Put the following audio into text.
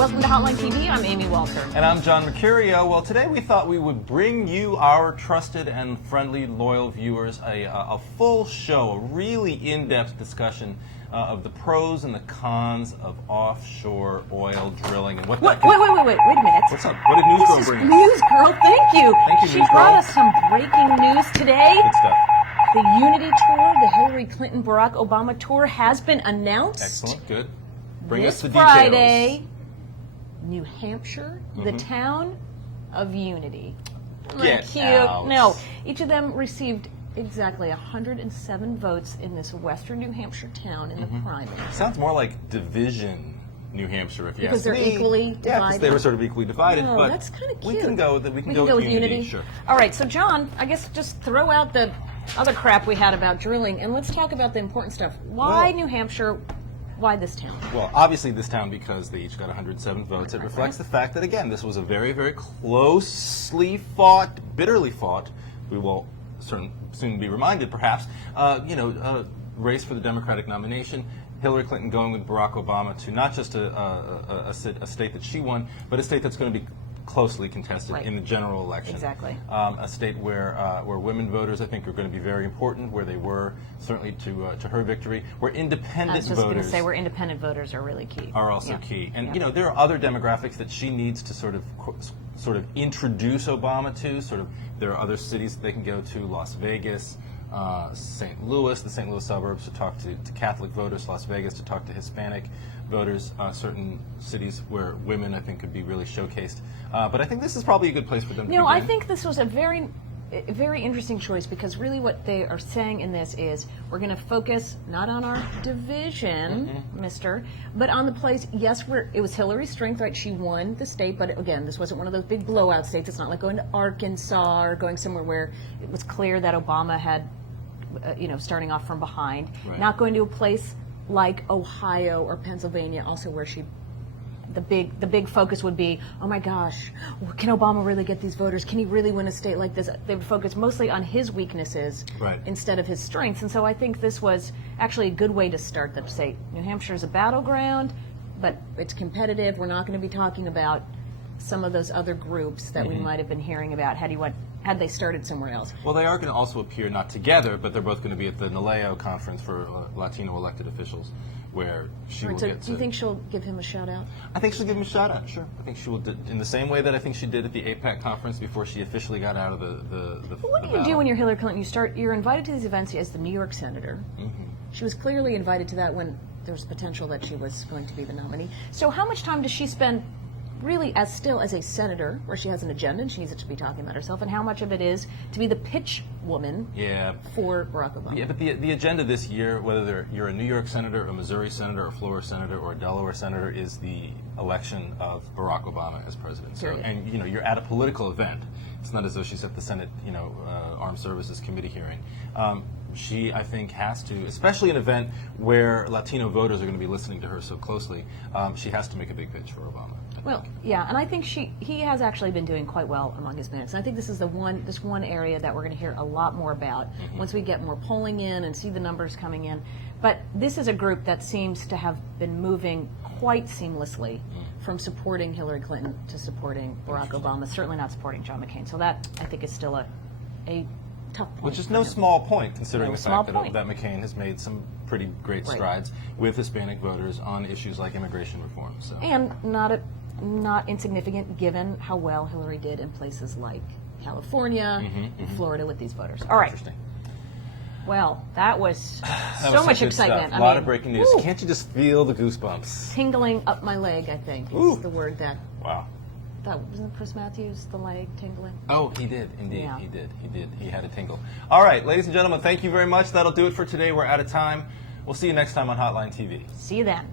Welcome to Hotline TV. I'm Amy Walter. And I'm John Mercurio. Well, today we thought we would bring you, our trusted and friendly, loyal viewers, a full show, a really in-depth discussion of the pros and the cons of offshore oil drilling and what that Wait a minute. What's up? What did News Girl This bring? is News Girl, thank you. Thank you, She News brought Girl. us some breaking news today. Good stuff. The Unity Tour, the Hillary Clinton-Barack Obama tour, has been announced. Excellent. Good. Bring This us the details. Friday, New Hampshire, the town of Unity. Isn't that Get cute? out. No, each of them received exactly 107 votes in this western New Hampshire town in the primary. Sounds more like Division, New Hampshire, if you Because ask they're me. equally Yeah, because divided. they were sort of equally divided. No, but that's kind of cute. We can go with We can go with Unity. Sure. All right, so John, I guess just throw out the other crap we had about drilling, and let's talk about the important stuff. Why Well- New Hampshire? Why this town? Well, obviously this town, because they each got 107 votes, it reflects the fact that, again, this was a very, very closely fought, bitterly fought, we will soon be reminded, perhaps, race for the Democratic nomination. Hillary Clinton going with Barack Obama to not just a state that she won, but a state that's going to be closely contested Right. in the general election. Exactly. A state where women voters, I think, are going to be very important, where they were certainly to her victory, where independent I was just going to voters say where independent voters are really key. are also Yeah. key. And Yeah. there are other demographics that she needs to sort of introduce Obama to. There are other cities that they can go to, Las Vegas, St. Louis, the St. Louis suburbs to talk to Catholic voters, Las Vegas to talk to Hispanic voters, certain cities where women, I think, could be really showcased. But I think this is probably a good place for them to You know, begin. I think this was a very interesting choice, because really what they are saying in this is we're going to focus not on our division, mister, but on the place. Yes, it was Hillary's strength, right? She won the state, but again, this wasn't one of those big blowout states. It's not like going to Arkansas or going somewhere where it was clear that Obama had, starting off from behind. Right. Not going to a place like Ohio or Pennsylvania, also where the big focus would be, oh my gosh, can Obama really get these voters? Can he really win a state like this? They would focus mostly on his weaknesses instead of his strengths. And so I think this was actually a good way to start them. Say, New Hampshire is a battleground, but it's competitive. We're not going to be talking about some of those other groups that we might have been hearing about had they started somewhere else. Well, they are going to also appear not together, but they're both going to be at the NALEO conference for Latino elected officials, where she will get to... Do you think she'll give him a shout out? I think she'll give him a shout out, sure. I think she will, in the same way that I think she did at the APEC conference before she officially got out of the What do you do when you're Hillary Clinton? You're invited to these events as the New York senator. She was clearly invited to that when there was potential that she was going to be the nominee. So how much time does she spend really as a senator, where she has an agenda and she needs to be talking about herself, and how much of it is to be the pitch woman for Barack Obama? Yeah, but the agenda this year, whether you're a New York senator, a Missouri senator, a Florida senator, or a Delaware senator, is the election of Barack Obama as president. So, and you're at a political event. It's not as though she's at the Senate, Armed Services Committee hearing. She, I think, has to, especially an event where Latino voters are going to be listening to her so closely, she has to make a big pitch for Obama. Well, yeah, and I think he has actually been doing quite well among Hispanics. And I think this is this one area that we're going to hear a lot more about once we get more polling in and see the numbers coming in. But this is a group that seems to have been moving quite seamlessly from supporting Hillary Clinton to supporting Barack Obama, certainly not supporting John McCain. So that, I think, is still a tough point. Which is no small point, considering the fact that McCain has made some pretty great strides with Hispanic voters on issues like immigration reform. So. And not insignificant given how well Hillary did in places like California and Florida with these voters. All right. Interesting. Well, that was That so was much good excitement. stuff. A lot of breaking news. Can't you just feel the goosebumps? Tingling up my leg, I think, is the word that... Wow. Wasn't Chris Matthews, the leg tingling? Oh, he did, indeed. Yeah. He did. He had a tingle. All right, ladies and gentlemen, thank you very much. That'll do it for today. We're out of time. We'll see you next time on Hotline TV. See you then.